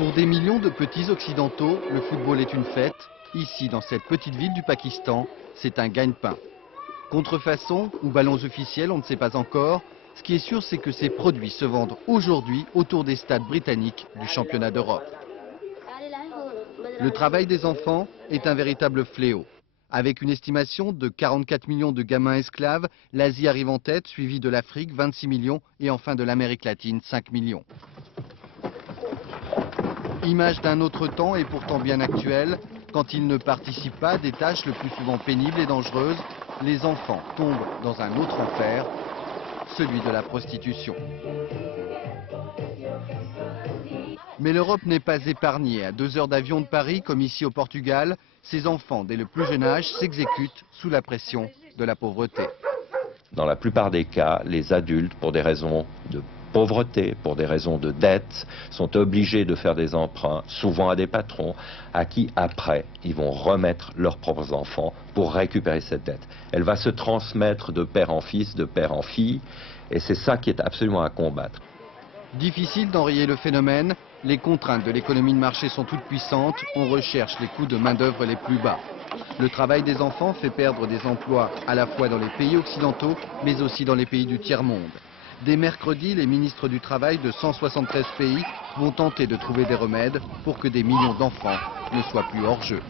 Pour des millions de petits occidentaux, le football est une fête. Ici, dans cette petite ville du Pakistan, c'est un gagne-pain. Contrefaçon ou ballons officiels, on ne sait pas encore. Ce qui est sûr, c'est que ces produits se vendent aujourd'hui autour des stades britanniques du championnat d'Europe. Le travail des enfants est un véritable fléau. Avec une estimation de 44 millions de gamins esclaves, l'Asie arrive en tête, suivie de l'Afrique, 26 millions, et enfin de l'Amérique latine, 5 millions. Image d'un autre temps et pourtant bien actuelle. Quand ils ne participent pas à des tâches le plus souvent pénibles et dangereuses, les enfants tombent dans un autre enfer, celui de la prostitution. Mais l'Europe n'est pas épargnée. À 2 heures d'avion de Paris, comme ici au Portugal, ces enfants, dès le plus jeune âge, s'exécutent sous la pression de la pauvreté. Dans la plupart des cas, les adultes, pour des raisons de pauvreté, pour des raisons de dette, sont obligés de faire des emprunts, souvent à des patrons, à qui après, ils vont remettre leurs propres enfants pour récupérer cette dette. Elle va se transmettre de père en fils, de père en fille, et c'est ça qui est absolument à combattre. Difficile d'enrayer le phénomène, les contraintes de l'économie de marché sont toutes puissantes, on recherche les coûts de main-d'œuvre les plus bas. Le travail des enfants fait perdre des emplois à la fois dans les pays occidentaux, mais aussi dans les pays du tiers-monde. Dès mercredi, les ministres du Travail de 173 pays vont tenter de trouver des remèdes pour que des millions d'enfants ne soient plus hors jeu.